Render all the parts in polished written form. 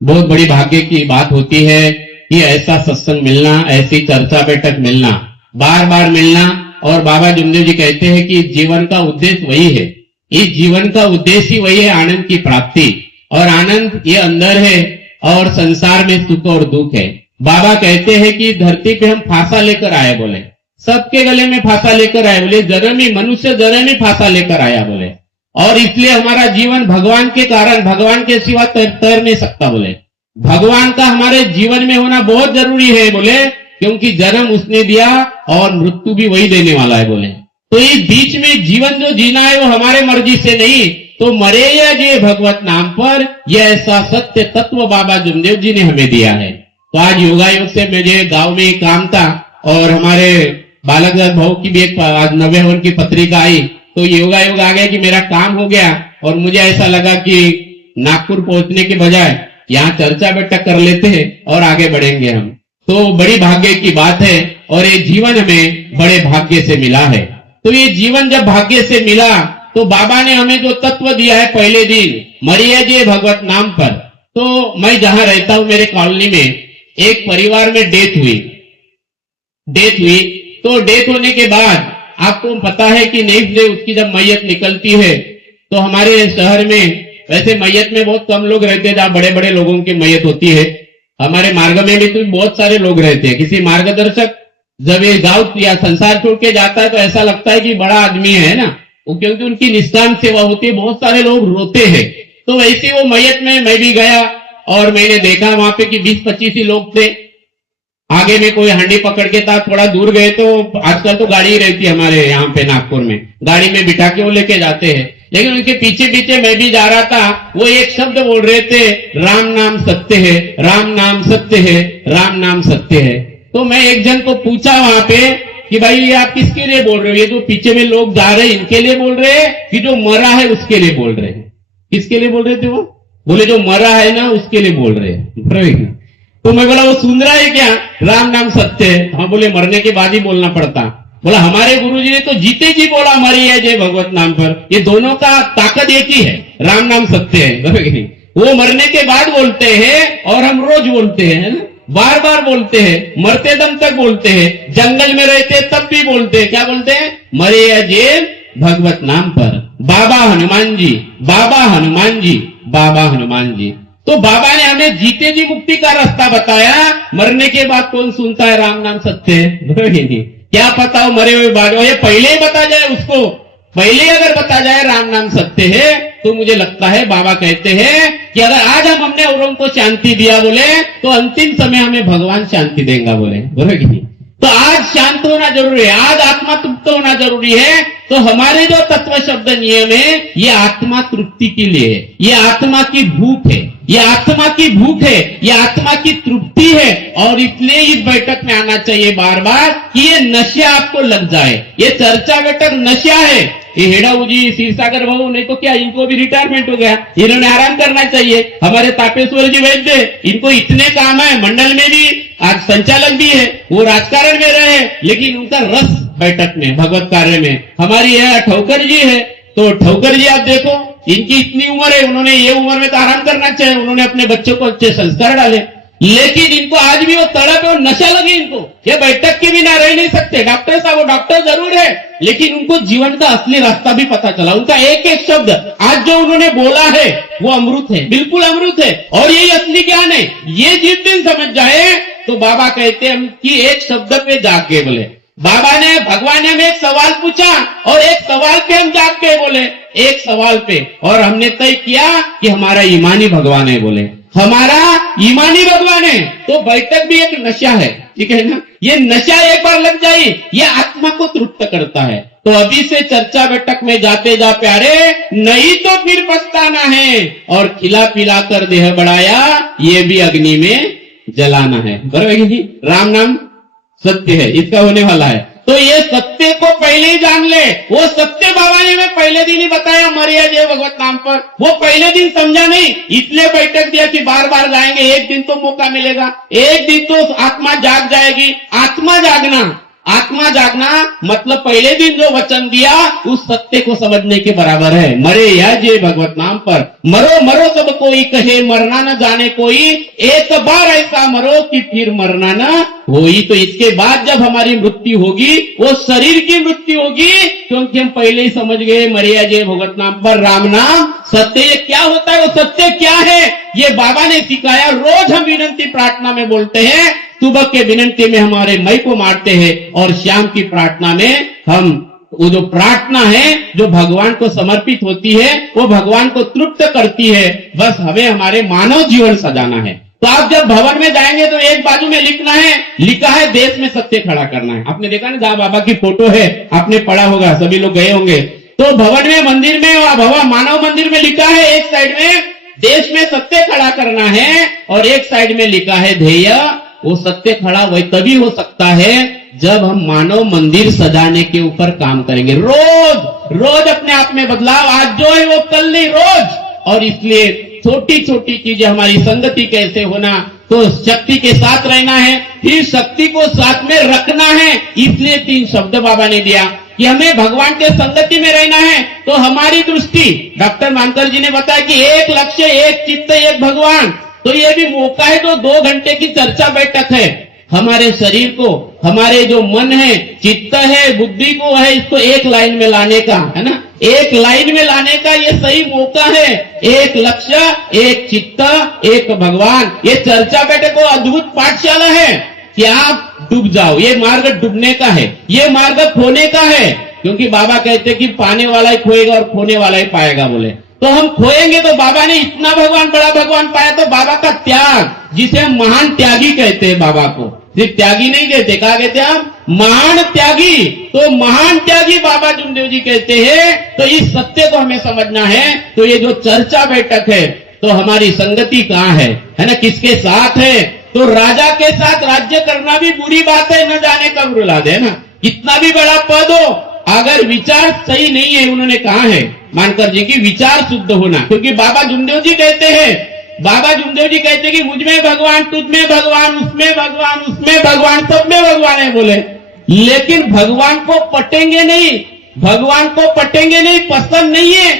बहुत बड़ी भाग्य की बात होती है कि ऐसा सत्संग मिलना, ऐसी चर्चा बैठक मिलना, बार बार मिलना। और बाबा जुमदेव जी कहते हैं कि जीवन का उद्देश्य वही है, इस जीवन का उद्देश्य ही वही है, आनंद की प्राप्ति। और आनंद ये अंदर है और संसार में सुख और दुख है। बाबा कहते हैं कि धरती पे हम फांसा लेकर आए, बोले सबके गले में फांसा लेकर आए, बोले जन्म ही मनुष्य जन्म ही फांसा लेकर आया, बोले और इसलिए हमारा जीवन भगवान के कारण, भगवान के सिवा तैर नहीं सकता, बोले भगवान का हमारे जीवन में होना बहुत जरूरी है, बोले क्योंकि जन्म उसने दिया और मृत्यु भी वही देने वाला है, बोले तो इस बीच में जीवन जो जीना है वो हमारे मर्जी से नहीं, तो मरे या जे भगवत नाम पर, यह ऐसा सत्य तत्व बाबा जुमदेव जी ने हमें दिया है। तो आज योगायोग से मुझे गांव में एक काम था और हमारे बालकदास भाऊ की भी एक आज 90 की पत्रिका आई, तो योगायोग आ गया कि मेरा काम हो गया और मुझे ऐसा लगा कि नागपुर पहुंचने के बजाय यहाँ चर्चा बैठक कर लेते हैं और आगे बढ़ेंगे हम। तो बड़ी भाग्य की बात है और ये जीवन हमें बड़े भाग्य से मिला है। तो ये जीवन जब भाग्य से मिला तो बाबा ने हमें जो तत्व दिया है पहले दिन मरिए जे भगवत नाम पर। तो मैं जहां रहता हूं मेरे कॉलोनी में एक परिवार में डेथ हुई। तो डेथ होने के बाद आपको पता है कि नेक्स्ट डे उसकी जब मैयत निकलती है तो हमारे शहर में, वैसे मैयत में बहुत कम लोग रहते हैं, जहां बड़े बड़े लोगों की मैयत होती है, हमारे मार्ग में भी तो बहुत सारे लोग रहते हैं। किसी मार्गदर्शक जब ये गांव या संसार छोड़ के जाता है तो ऐसा लगता है कि बड़ा आदमी है ना, क्योंकि उनकी निष्काम सेवा होती है, बहुत सारे लोग रोते हैं। तो वैसे वो मैयत में मैं भी गया और मैंने देखा वहां पे कि 20-25 ही लोग थे। आगे में कोई हांडी पकड़ के था, थोड़ा दूर गए तो आजकल तो गाड़ी ही रहती है हमारे यहाँ पे नागपुर में, गाड़ी में बिठा के वो लेके जाते हैं, लेकिन उनके पीछे पीछे मैं भी जा रहा था। वो एक शब्द बोल रहे थे, राम नाम सत्य है, राम नाम सत्य है, राम नाम सत्य है। तो मैं एक जन को पूछा वहां पे कि भाई ये आप किसके लिए बोल रहे हो, ये जो पीछे में लोग जा रहे हैं इनके लिए बोल रहे हैं कि जो मरा है उसके लिए बोल रहे हैं? किसके लिए बोल रहे थे वो? बोले जो मरा है ना उसके लिए बोल रहे हैं। तो मैं बोला वो सुन रहा है क्या, राम नाम सत्य है? हाँ। बोले मरने के बाद ही बोलना पड़ता। बोला हमारे गुरुजी ने तो जीते जी बोला मरी है जय भगवत नाम पर। ये दोनों का ताकत एक ही है, राम नाम सत्य है। वो मरने के बाद बोलते हैं और हम रोज बोलते हैं, बार बार बोलते हैं, मरते दम तक बोलते हैं, जंगल में रहते तब भी बोलते हैं। क्या बोलते हैं? मरे है जय भगवत नाम पर। बाबा हनुमान जी, बाबा हनुमान जी, बाबा हनुमान जी। तो बाबा ने हमें जीते जी मुक्ति का रास्ता बताया। मरने के बाद कौन सुनता है राम नाम सत्य है? क्या पता हो मरे हुए बाद, ये पहले ही बता जाए उसको, पहले अगर बता जाए राम नाम सत्य है तो मुझे लगता है बाबा कहते हैं कि अगर आज हमने औरों को शांति दिया बोले तो अंतिम समय हमें भगवान शांति देगा, बोले बरोबर कि नहीं? तो आज शांत होना जरूरी है, आज आत्मा तृप्त होना जरूरी है। तो हमारे जो तत्व शब्द नियम है ये आत्मा तृप्ति के लिए है, ये आत्मा की भूख है, ये आत्मा की भूख है, ये आत्मा की तृप्ति है। और इसलिए इस बैठक में आना चाहिए बार बार कि ये नशा आपको लग जाए। ये चर्चा बैठक नशा है। ये हेड़ाऊ जी, क्षीरसागर बाबू, नहीं तो क्या इनको भी रिटायरमेंट हो गया, इन्होंने आराम करना चाहिए। हमारे तापेश्वर जी वैद्य, इनको इतने काम है, मंडल में भी आज संचालक भी है, वो राजकारण में रहे लेकिन उनका रस बैठक में, भगवत कार्य में। हमारी यह ठौकर जी है, तो ठौकर जी आप देखो इनकी इतनी उम्र है, उन्होंने ये उम्र में तो आराम करना चाहिए, उन्होंने अपने बच्चों को अच्छे संस्कार डाले, लेकिन इनको आज भी वो तड़प है और नशा लगे इनको। ये बैठक के बिना रह नहीं सकते। डॉक्टर साहब, वो डॉक्टर जरूर है लेकिन उनको जीवन का असली रास्ता भी पता चला। उनका एक एक शब्द आज जो उन्होंने बोला है वो अमृत है, बिल्कुल अमृत है। और यही असली ज्ञान है। ये जिस दिन समझ जाए तो बाबा कहते हैं कि एक शब्द पे जाग के बोले, बाबा ने, भगवान ने हमें एक सवाल पूछा और एक सवाल पे हम जाग के बोले, एक सवाल पे, और हमने तय किया कि हमारा ईमानी भगवान है, बोले हमारा ईमानी भगवान है। तो बैठक भी एक नशा है, ठीक है ना? ये नशा एक बार लग जाए ये आत्मा को तृप्त करता है। तो अभी से चर्चा बैठक में जाते जा प्यारे, नहीं तो फिर पछताना है। और खिला पिला कर देह बढ़ाया ये भी अग्नि में जलाना है, बराबर? राम नाम सत्य है, इसका होने वाला है। तो ये सत्य को पहले ही जान ले। वो सत्य बाबा ने मैं पहले दिन ही बताया, मरिया जय भगवत नाम पर। वो पहले दिन समझा नहीं, इसलिए बैठक दिया कि बार बार गाएंगे, एक दिन तो मौका मिलेगा, एक दिन तो आत्मा जाग जाएगी। आत्मा जागना, आत्मा जागना मतलब पहले दिन जो वचन दिया उस सत्य को समझने के बराबर है। मरे या जे भगवत नाम पर, मरो मरो सब कोई कहे, मरना न जाने कोई, एक बार ऐसा मरो कि फिर मरना न होई। तो इसके बाद जब हमारी मृत्यु होगी वो शरीर की मृत्यु होगी, क्योंकि हम पहले ही समझ गए मरे या जे भगवत नाम पर, राम नाम सत्य। ये क्या होता है, वो सत्य क्या है, ये बाबा ने सिखाया। रोज हम विनंती प्रार्थना में बोलते हैं, सुबह के विनंती में हमारे मई को मारते हैं और शाम की प्रार्थना में हम वो जो प्रार्थना है जो भगवान को समर्पित होती है वो भगवान को तृप्त करती है। बस हमें हमारे मानव जीवन सजाना है। तो आप जब भवन में जाएंगे तो एक बाजू में लिखना है, लिखा है देश में सत्य खड़ा करना है। आपने देखा ना जहां बाबा की फोटो है, आपने पढ़ा होगा, सभी लोग गए होंगे। तो भवन में, मंदिर में, भवन मानव मंदिर में लिखा है एक साइड में देश में सत्य खड़ा करना है और एक साइड में लिखा है ध्येय। वो सत्य खड़ा वही तभी हो सकता है जब हम मानव मंदिर सजाने के ऊपर काम करेंगे। रोज रोज अपने आप में बदलाव, आज जो है वो कल नहीं, रोज। और इसलिए छोटी छोटी चीजें, हमारी संगति कैसे होना, तो शक्ति के साथ रहना है, फिर शक्ति को साथ में रखना है। इसलिए 3 शब्द बाबा ने दिया कि हमें भगवान के संगति में रहना है। तो हमारी दृष्टि, डॉक्टर मानकर जी ने बताया कि एक लक्ष्य, एक चित्त, एक भगवान। तो ये भी मौका है, जो 2 घंटे की चर्चा बैठक है, हमारे शरीर को, हमारे जो मन है, चित्त है, बुद्धि को है, इसको एक लाइन में लाने का है ना, एक लाइन में लाने का ये सही मौका है। एक लक्ष्य, एक चित्त, एक भगवान। ये चर्चा बैठक को अद्भुत पाठशाला है कि आप डूब जाओ। ये मार्ग डूबने का है, ये मार्ग खोने का है, क्योंकि बाबा कहते कि पाने वाला ही खोएगा और खोने वाला ही पाएगा बोले। तो हम खोएंगे तो बाबा ने इतना भगवान, बड़ा भगवान पाया। तो बाबा का त्याग, जिसे हम महान त्यागी कहते हैं, बाबा को सिर्फ त्यागी नहीं कहते, कहा कहते हैं हम महान त्यागी। तो महान त्यागी बाबा जुमदेव जी कहते हैं। तो इस सत्य को हमें समझना है। तो ये जो चर्चा बैठक है, तो हमारी संगति कहाँ है ना, किसके साथ है। तो राजा के साथ राज्य करना भी बुरी बात है, न जाने कब रुला दे ना, कितना भी बड़ा पद हो, अगर विचार सही नहीं है। उन्होंने कहा है मानकर जी की विचार शुद्ध होना, क्योंकि बाबा जुमदेव जी कहते हैं, बाबा जुमदेव जी कहते हैं कि मुझ में भगवान, तुझ में भगवान, उसमें भगवान, उसमें भगवान, सब में भगवान है बोले। लेकिन भगवान को पटेंगे नहीं, भगवान को पटेंगे नहीं, पसंद नहीं है,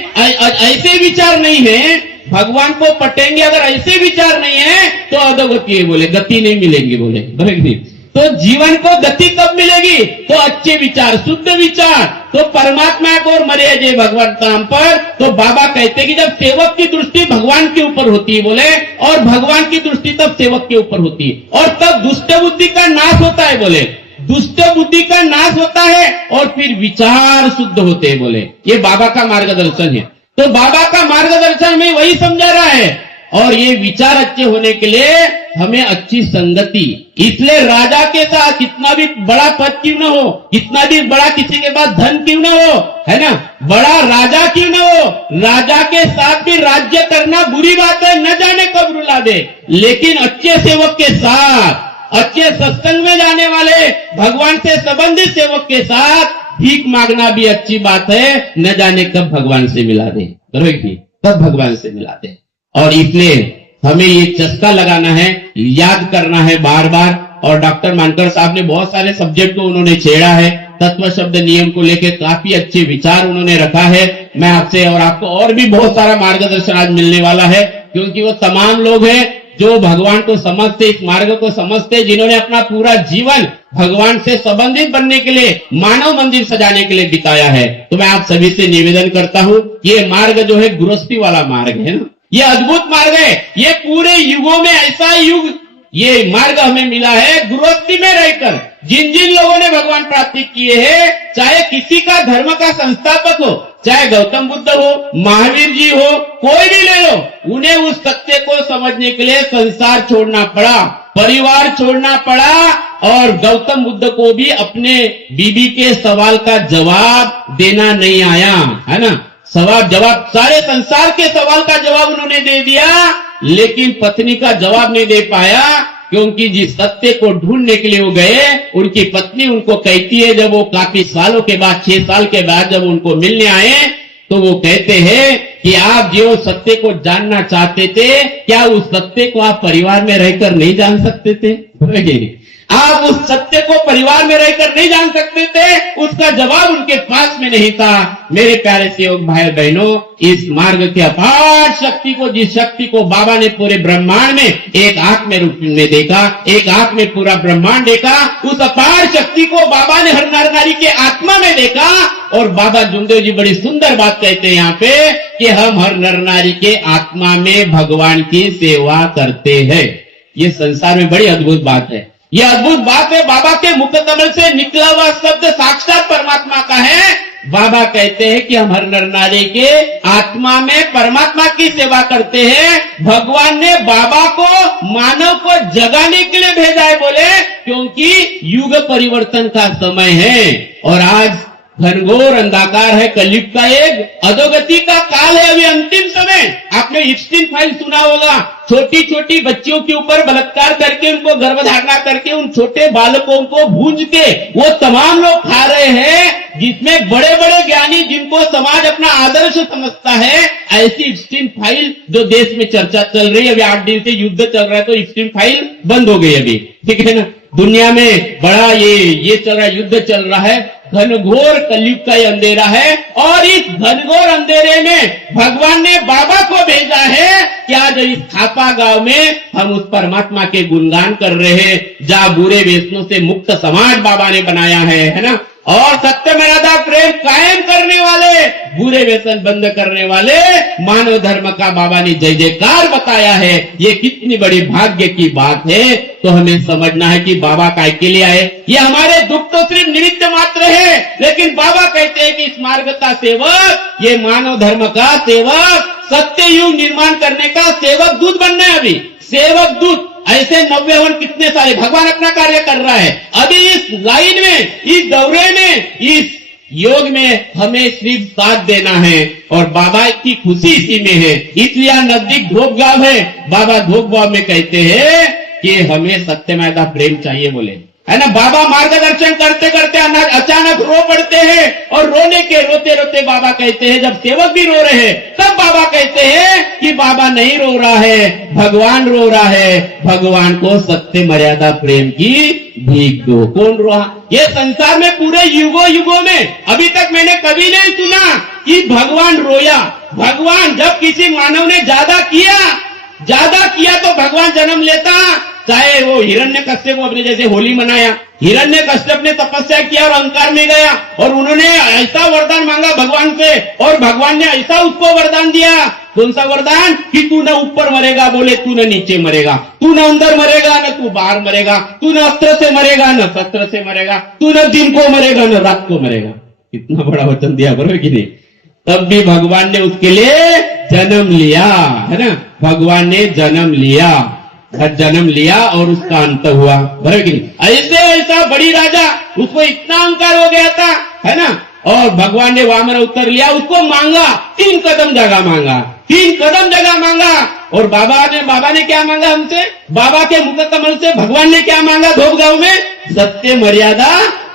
ऐसे विचार नहीं है। भगवान को पटेंगे अगर ऐसे विचार नहीं है तो अधोगति है बोले, गति नहीं मिलेगी बोले। तो जीवन को गति कब मिलेगी, तो अच्छे विचार, शुद्ध विचार, तो परमात्मा को और मरे जय भगवान नाम पर। तो बाबा कहते कि जब सेवक की दृष्टि भगवान के ऊपर होती है बोले, और भगवान की दृष्टि तब सेवक के ऊपर होती है, और तब दुष्ट बुद्धि का नाश होता है बोले, दुष्ट बुद्धि का नाश होता है, और फिर विचार शुद्ध होते हैं बोले। ये बाबा का मार्गदर्शन है। तो बाबा का मार्गदर्शन में वही समझा रहा है। और ये विचार अच्छे होने के लिए हमें अच्छी संगति, इसलिए राजा के साथ कितना भी बड़ा पद क्यों न हो, कितना भी बड़ा किसी के पास धन क्यों न हो, है ना, बड़ा राजा क्यों न हो, राजा के साथ भी राज्य करना बुरी बात है, न जाने कब रुला दे। लेकिन अच्छे सेवक के साथ, अच्छे सत्संग में जाने वाले, भगवान से संबंधित सेवक के साथ भीख मांगना भी अच्छी बात है, न जाने कब भगवान से मिला दे, तब भगवान से मिला दे। और इसलिए हमें ये चस्का लगाना है, याद करना है बार बार। और डॉक्टर मानकर साहब ने बहुत सारे सब्जेक्ट को उन्होंने छेड़ा है, तत्व शब्द नियम को लेकर काफी अच्छे विचार उन्होंने रखा है। मैं आपसे और आपको और भी बहुत सारा मार्गदर्शन आज मिलने वाला है, क्योंकि वो तमाम लोग हैं जो भगवान को समझते, इस मार्ग को समझते, जिन्होंने अपना पूरा जीवन भगवान से संबंधित बनने के लिए, मानव मंदिर सजाने के लिए बिताया है। तो मैं आप सभी से निवेदन करता हूं, ये मार्ग जो है गृहस्थी वाला मार्ग है ना, ये अद्भुत मार्ग है। ये पूरे युगों में ऐसा युग, ये मार्ग हमें मिला है गृहस्थी में रहकर। जिन जिन लोगों ने भगवान प्राप्ति किए हैं, चाहे किसी का धर्म का संस्थापक हो, चाहे गौतम बुद्ध हो, महावीर जी हो, कोई भी ले लो, उन्हें उस सत्य को समझने के लिए संसार छोड़ना पड़ा, परिवार छोड़ना पड़ा। और गौतम बुद्ध को भी अपने बीबी के सवाल का जवाब देना नहीं आया, है ना, सवाल जवाब, सारे संसार के सवाल का जवाब उन्होंने दे दिया, लेकिन पत्नी का जवाब नहीं दे पाया, क्योंकि जिस सत्य को ढूंढने के लिए वो गए, उनकी पत्नी उनको कहती है, जब वो काफी सालों के बाद, 6 साल के बाद जब उनको मिलने आए, तो वो कहते हैं कि आप जो सत्य को जानना चाहते थे, क्या उस सत्य को आप परिवार में रहकर नहीं जान सकते थे? आप उस सत्य को परिवार में रहकर नहीं जान सकते थे, उसका जवाब उनके पास में नहीं था। मेरे प्यारे सेवक भाई बहनों, इस मार्ग की अपार शक्ति को, जिस शक्ति को बाबा ने पूरे ब्रह्मांड में एक आंख में रूप में देखा, एक आंख में पूरा ब्रह्मांड देखा, उस अपार शक्ति को बाबा ने हर नर नारी के आत्मा में देखा। और बाबा जुमदेव जी बड़ी सुंदर बात कहते हैं यहाँ पे कि हम हर नर नारी के आत्मा में भगवान की सेवा करते हैं। ये संसार में बड़ी अद्भुत बात है। यह अद्भुत बात है, बाबा के मुख कमल से निकला हुआ शब्द साक्षात परमात्मा का है। बाबा कहते हैं कि हम हर नर नारी के आत्मा में परमात्मा की सेवा करते हैं। भगवान ने बाबा को मानव को जगाने के लिए भेजा है, बोले क्योंकि युग परिवर्तन का समय है और आज घनघोर अंधकार है, कलयुग का एक अधोगति का काल है, अभी अंतिम समय। आपने इप्सिन फाइल सुना होगा, छोटी छोटी बच्चियों के ऊपर बलात्कार करके उनको गर्भधारणा करके उन छोटे बालकों को भूंज के वो तमाम लोग खा रहे हैं, जिसमें बड़े बड़े ज्ञानी जिनको समाज अपना आदर्श समझता है, ऐसी इप्सिन फाइल जो देश में चर्चा चल रही है। अभी 8 दिन से युद्ध चल रहा है तो इप्सिन फाइल बंद हो गई अभी, ठीक है ना। दुनिया में बड़ा ये चल रहा है, युद्ध चल रहा है, घनघोर कलयुग का ये अंधेरा है। और इस घनघोर अंधेरे में भगवान ने बाबा को भेजा है कि आज इस थापा गांव में हम उस परमात्मा के गुणगान कर रहे हैं, जहां बुरे व्यसनों से मुक्त समाज बाबा ने बनाया है ना। और सत्य मर्यादा प्रेम कायम करने वाले, बुरे व्यसन बंद करने वाले मानव धर्म का बाबा ने जय जयकार बताया है। ये कितनी बड़ी भाग्य की बात है। तो हमें समझना है कि बाबा काय के लिए आए। ये हमारे दुख तो सिर्फ निमित्त मात्र है, लेकिन बाबा कहते हैं कि इस मार्ग का सेवक, ये मानव धर्म का सेवक, सत्य युग निर्माण करने का सेवक दूत बनना है। अभी सेवक दूत ऐसे 90 कितने सारे भगवान अपना कार्य कर रहा है। अभी इस लाइन में, इस दौरे में, इस योग में हमें सिर्फ साथ देना है और बाबा की खुशी इसी में है। इसलिए नजदीक धोप गांव है, बाबा धोप गांव में कहते हैं कि हमें सत्यमयता प्रेम चाहिए, बोले है ना। बाबा मार्गदर्शन करते करते अचानक रो पड़ते हैं और रोने के रोते रोते बाबा कहते हैं, जब सेवक भी रो रहे हैं तब बाबा कहते हैं कि बाबा नहीं रो रहा है, भगवान रो रहा है, भगवान को सत्य मर्यादा प्रेम की भीख दो। कौन रो रहा? ये संसार में पूरे युगों युगों में अभी तक मैंने कभी नहीं सुना कि भगवान रोया। भगवान जब किसी मानव ने ज्यादा किया तो भगवान जन्म लेता। चाहे वो हिरण्यकश्यप को अपने जैसे होली मनाया, हिरण्यकश्यप ने तपस्या किया और अहंकार में गया और उन्होंने ऐसा वरदान मांगा भगवान से और भगवान ने ऐसा उसको वरदान दिया। कौन सा वरदान? कि तू न ऊपर मरेगा, बोले तू न नीचे मरेगा, तू न अंदर मरेगा न तू बाहर मरेगा, तू न अस्त्र से मरेगा न शस्त्र से मरेगा, तू न दिन को मरेगा न रात को मरेगा। कितना बड़ा वचन दिया, बरोबर कि नहीं। तब भी भगवान ने उसके लिए जन्म लिया, है ना। भगवान ने जन्म लिया और उसका अंत हुआ, बराबर कि नहीं। ऐसे ऐसा बड़ी राजा, उसको इतना अहंकार हो गया था, है ना। और भगवान ने वामन उत्तर लिया, उसको मांगा 3 कदम जगह मांगा। और बाबा ने क्या मांगा हमसे? बाबा के मुख कमल से भगवान ने क्या मांगा? धोप गांव में सत्य मर्यादा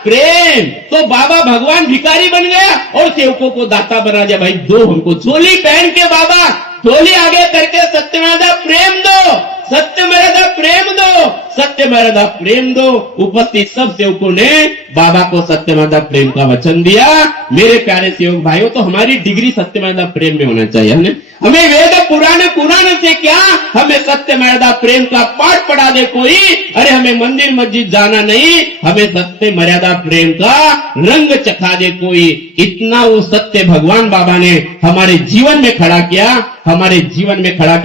प्रेम। तो बाबा भगवान भिखारी बन गया और सेवकों को दाता बना दिया। भाई दो हमको, झोली पहन के बाबा झोली आगे करके सत्य मर्यादा प्रेम दो, सत्य मर्यादा प्रेम दो, सत्य मर्यादा प्रेम दो। उपस्थित सब सेवकों ने बाबा को सत्य मर्यादा प्रेम का वचन दिया। मेरे प्यारे सेवक भाइयों, तो हमारी डिग्री सत्य मर्यादा प्रेम में होना चाहिए। हमें वेद पुराण से क्या, हमें सत्य मर्यादा प्रेम का पाठ पढ़ा दे कोई, अरे हमें मंदिर मस्जिद जाना नहीं, हमें सत्य मर्यादा प्रेम का रंग चखा दे कोई। इतना वो सत्य भगवान बाबा ने हमारे जीवन में खड़ा किया,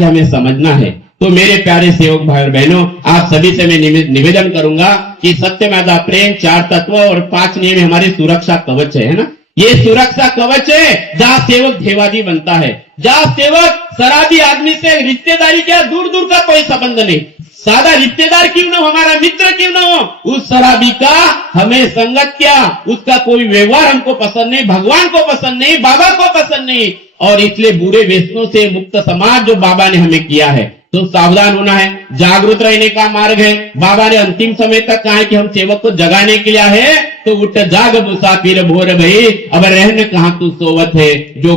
हमें समझना है। तो मेरे प्यारे सेवक भाई और बहनों, आप सभी से मैं निवेदन करूंगा कि सत्य मर्यादा प्रेम 4 तत्व और 5 नियम हमारी सुरक्षा कवच है ना। ये सुरक्षा कवच है जहां सेवक देवादी बनता है, जहां सेवक शराबी आदमी से रिश्तेदारी क्या, दूर दूर का कोई संबंध नहीं, सादा रिश्तेदार क्यों ना हो, हमारा मित्र क्यों ना हो, उस शराबी का हमें संगत क्या, उसका कोई व्यवहार हमको पसंद नहीं, भगवान को पसंद नहीं, बाबा को पसंद नहीं। और इसलिए बुरे व्यसनों से मुक्त समाज जो बाबा ने हमें किया है, तो सावधान होना है, जागरूक रहने का मार्ग है। बाबा ने अंतिम समय तक कहा है कि हम सेवक को जगाने के लिए है, तो तो उठ जाग मुसाफिर भोर भई, अब रहन कहां तू सोवत है, जो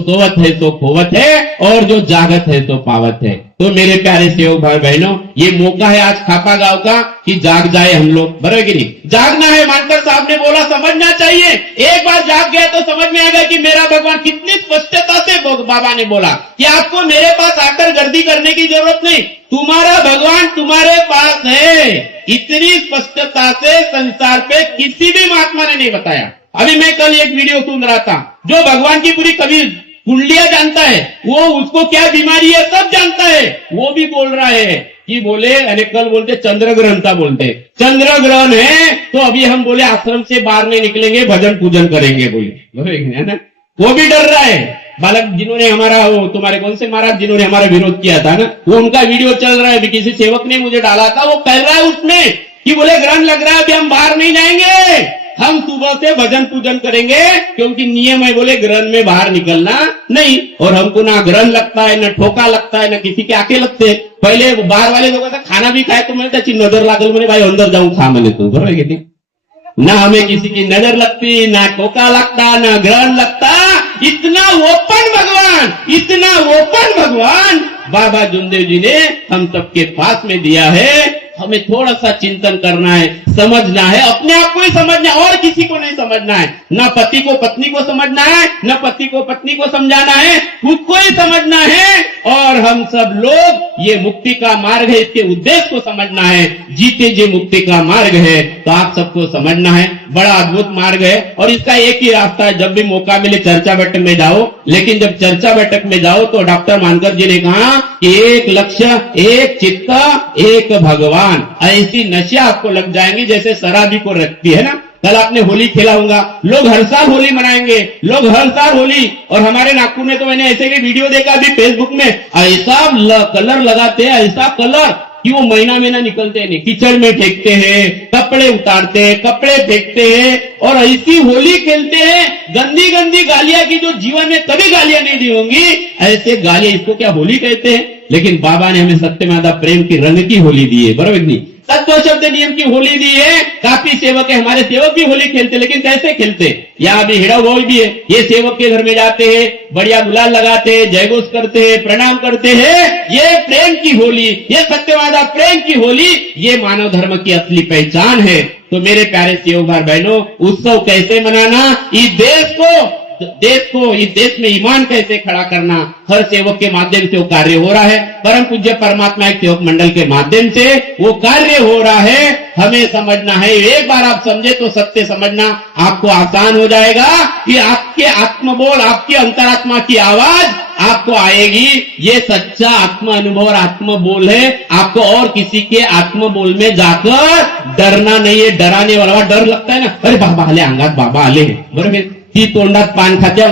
सोवत है सो खोवत है, और जो जागत है सो पावत है। तो मेरे प्यारे सेवक भाई बहनों, ये मौका है आज खापा गांव का कि जाग जाए हम लोग, बराबर कि नहीं? जागना है, मानकर साहब ने बोला, समझना चाहिए। एक बार जाग गया तो समझ में आएगा कि मेरा भगवान, कितनी स्पष्टता से बाबा ने बोला कि आपको मेरे पास आकर गर्दी करने की जरूरत नहीं, तुम्हारा भगवान तुम्हारे पास है। इतनी स्पष्टता से संसार पे किसी भी महात्मा ने नहीं बताया। अभी मैं कल एक वीडियो सुन रहा था, जो भगवान की पूरी कभी कुंडलियां जानता है, वो उसको क्या बीमारी है सब जानता है, वो भी बोल रहा है कि बोले, अरे कल बोलते चंद्र ग्रहण था, बोलते चंद्र ग्रहण है तो अभी हम बोले आश्रम से बाहर नहीं निकलेंगे, भजन पूजन करेंगे, बोले है ना। वो भी डर रहा है। बालक जिन्होंने हमारा, वो तुम्हारे कौन से महाराज जिन्होंने हमारा विरोध किया था ना, वो उनका वीडियो चल रहा है, किसी सेवक ने मुझे डाला था, वो कह रहा है उसमें कि बोले ग्रहण लग रहा है, अभी हम बाहर नहीं जाएंगे, हम सुबह से भजन पूजन करेंगे, क्योंकि नियम है बोले ग्रहण में बाहर निकलना नहीं। और हमको ना ग्रहण लगता है, ना ठोका लगता है, ना किसी के आंखें लगते हैं। पहले बाहर वाले लोगों का खाना भी खाए तो मैंने त्याची नजर लागल, मैंने भाई अंदर जाऊं खा, मैंने तो बरोबर किती ना हमें किसी की नजर लगती, ना ठोका लगता, ना ग्रहण लगता। इतना ओपन भगवान, इतना ओपन भगवान बाबा जुमदेव जी ने हम सबके पास में दिया है। हमें थोड़ा सा चिंतन करना है, समझना है, अपने आप को ही समझना है, और किसी को नहीं समझना है। न पति को पत्नी को समझना है, न पति को पत्नी को समझाना है, खुद को ही समझना है। और हम सब लोग, ये मुक्ति का मार्ग है, इसके उद्देश्य को समझना है। जीते जी मुक्ति का मार्ग है, तो आप सबको समझना है, बड़ा अद्भुत मार्ग है। और इसका एक ही रास्ता है, जब भी मौका मिले चर्चा बैठक में जाओ। लेकिन जब चर्चा बैठक में जाओ तो डॉक्टर मानकर जी ने कहा कि एक लक्ष्य, एक चित्त, एक भगवान। ऐसी नशा आपको लग जाएंगी जैसे शराबी को रखती है ना। कल आपने होली खेला होगा, लोग हर साल होली मनाएंगे, लोग हर साल होली। और हमारे नागपुर में तो मैंने ऐसे भी वीडियो देखा अभी फेसबुक में, ऐसा कलर लगाते हैं, ऐसा कलर कि वो महीना निकलते नहीं, कीचड़ में फेंकते हैं, कपड़े उतारते हैं, कपड़े फेंकते हैं, और ऐसी होली खेलते हैं। गंदी गंदी गालियां की जो जीवन में कभी गालियां नहीं दी होंगी, ऐसे गालियां, इसको क्या होली कहते हैं? लेकिन बाबा ने हमें सत्यमादा प्रेम की रंग की होली दी है, बराबर नहीं? तत्व शब्द नियम की होली दी है। काफी सेवक है, हमारे सेवक भी होली खेलते, लेकिन कैसे खेलते? यहाँ अभी हिड़ा गोल भी है, ये सेवक के घर में जाते हैं, बढ़िया गुलाल लगाते हैं, जयघोष करते हैं, प्रणाम करते हैं। ये प्रेम की होली, ये सत्यवादा प्रेम की होली, ये मानव धर्म की असली पहचान है। तो मेरे प्यारे सेवक भाई बहनों, उत्सव कैसे मनाना, इस देश में ईमान कैसे खड़ा करना, हर सेवक के माध्यम से वो कार्य हो रहा है। परम पूज्य परमात्मा एक सेवक मंडल के माध्यम से वो कार्य हो रहा है। हमें समझना है, एक बार आप समझे तो सत्य समझना आपको आसान हो जाएगा कि आपके आत्मबोल, आपकी अंतरात्मा की आवाज आपको आएगी। ये सच्चा आत्म अनुभव और आत्म बोल है। आपको और किसी के आत्म बोल में जाकर डरना नहीं है। डराने वाला डर लगता है ना, अरे बाबा आले, अंगात बाबा आले, बरोबर? ती तोंडात पान खात्या,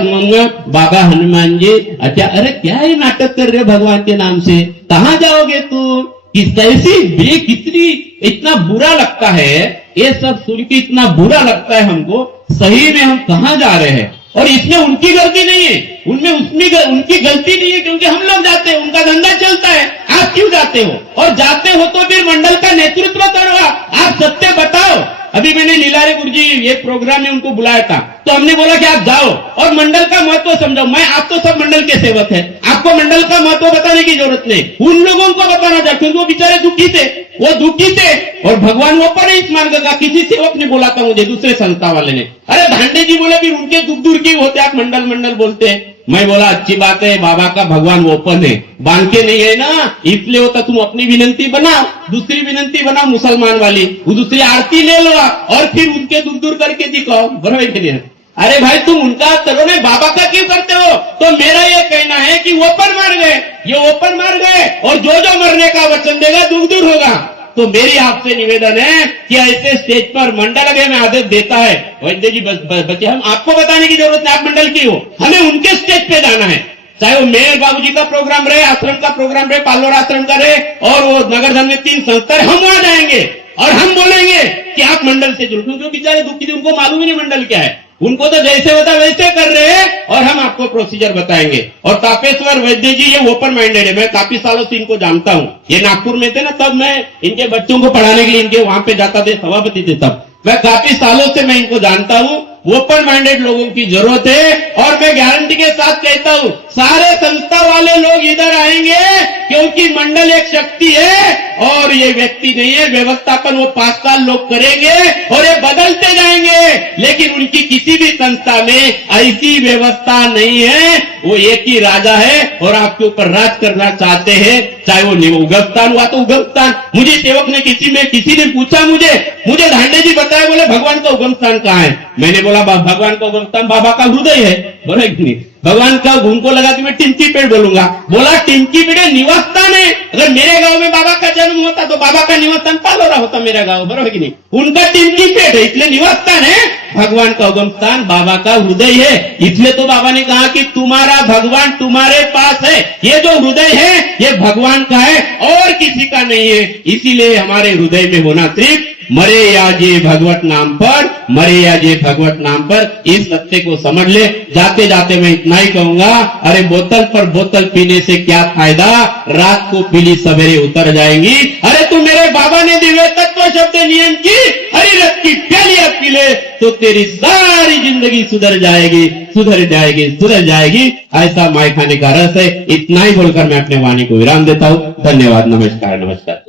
बाबा हनुमान जी, अच्छा, अरे क्या ही नाटक कर रहे भगवान के नाम से, कहां जाओगे तुम? कैसी कितनी, इतना बुरा लगता है ये सब सुन के, इतना बुरा लगता है हमको। सही में हम कहां जा रहे हैं? और इसमें उनकी गलती नहीं है, उनकी गलती नहीं है, क्योंकि हम लोग जाते हैं, उनका धंधा चलता है। आप क्यों जाते हो? और जाते हो तो फिर मंडल का नेतृत्व करो, आप सत्य बताओ। अभी मैंने लीलारे गुरुजी ये प्रोग्राम में उनको बुलाया था, तो हमने बोला कि आप जाओ और मंडल का महत्व समझाओ। मैं, आप तो सब मंडल के सेवक हैं, आपको मंडल का महत्व बताने की जरूरत नहीं, उन लोगों को बताना चाहिए, क्योंकि वो बेचारे दुखी थे, वो दुखी थे। और भगवान वो पर इस मार्ग का, किसी सेवक ने बोला था मुझे, दूसरे संस्था वाले ने, अरे भांडे जी बोले फिर उनके दुख दूर क्यों होते, आप मंडल बोलते हैं। मैं बोला अच्छी बात है, बाबा का भगवान ओपन है, बांध के नहीं है ना, इसलिए होता तुम अपनी विनंती बनाओ, दूसरी विनंती बनाओ मुसलमान वाली, वो दूसरी आरती ले लो और फिर उनके दुख दूर करके दिखाओ, बराबर के लिए। अरे भाई तुम उनका करो ना, बाबा का क्यों करते हो? तो मेरा ये कहना है कि ओपन मार्ग है, ये ओपन मार्ग है, और जो मरने का वचन देगा दुख दूर होगा। तो मेरी आपसे निवेदन है कि ऐसे स्टेज पर मंडल में आदेश देता है, वैद्य जी बच्चे, हम आपको बताने की जरूरत नहीं, आप मंडल की हो, हमें उनके स्टेज पे जाना है। चाहे वो मेयर बाबू जी का प्रोग्राम रहे, आश्रम का प्रोग्राम रहे, पालोरा आश्रम का रहे, और वो नगर धन में 3 संस्था है, हम वहां जाएंगे और हम बोलेंगे कि आप मंडल से जुड़ो, क्योंकि बेचारे दुखी थे, उनको मालूम ही नहीं मंडल क्या है। उनको तो जैसे होता वैसे कर रहे हैं, और हम आपको प्रोसीजर बताएंगे। और तापेश्वर वैद्य जी ये ओपन माइंडेड है, मैं काफी सालों से इनको जानता हूं। ये नागपुर में थे ना, तब मैं इनके बच्चों को पढ़ाने के लिए इनके वहां पे जाता थे, सभापति थे तब। मैं काफी सालों से मैं इनको जानता हूं, ओपन माइंडेड लोगों की जरूरत है। और मैं गारंटी के साथ कहता हूं, सारे संस्था वाले लोग इधर आएंगे, क्योंकि मंडल एक शक्ति है और ये व्यक्ति नहीं है। व्यवस्थापन वो 5 साल लोग करेंगे और ये बदलते जाएंगे, लेकिन उनकी किसी भी संस्था में ऐसी व्यवस्था नहीं है। वो एक ही राजा है और आपके ऊपर राज करना चाहते हैं, चाहे वो उगमस्थान हुआ तो उगमस्थान। मुझे सेवक ने किसी ने पूछा, मुझे धांडे जी बताया, बोले भगवान का उगमस्थान कहाँ है? मैंने बोला भगवान का उगमस्थान बाबा का हृदय है। बोला कि नहीं, भगवान का उनको लगा कि मैं टिंकी पेड़ बोलूंगा। बोला टिंकी पेड़ निवास स्थान है। अगर मेरे गांव में बाबा का जन्म होता तो बाबा का निवास स्थान पालोरा होता मेरा गांव, बरोबर कि नहीं? उनका टिंकी पेड़ है इसलिए निवास स्थान है। भगवान का उगम स्थान बाबा का हृदय है, इसलिए तो बाबा ने कहा कि तुम्हारा भगवान तुम्हारे पास है। ये जो हृदय है ये भगवान का है और किसी का नहीं है। इसीलिए हमारे हृदय में होना सिर्फ मरे या जे भगवत नाम पर, मरे या जे भगवत नाम पर। इस सत्य को समझ ले। जाते जाते मैं इतना ही कहूंगा, अरे बोतल पर बोतल पीने से क्या फायदा, रात को पीली सवेरे उतर जाएंगी। अरे तू मेरे बाबा ने दिव्य तत्व शब्द नियम की हरी रस की प्यालियां पी ले तो तेरी सारी जिंदगी सुधर जाएगी, सुधर जाएगी, सुधर जाएगी। ऐसा माय खाने का रस है। इतना ही बोलकर मैं अपने वाणी को विराम देता हूं। धन्यवाद। नमस्कार। नमस्कार।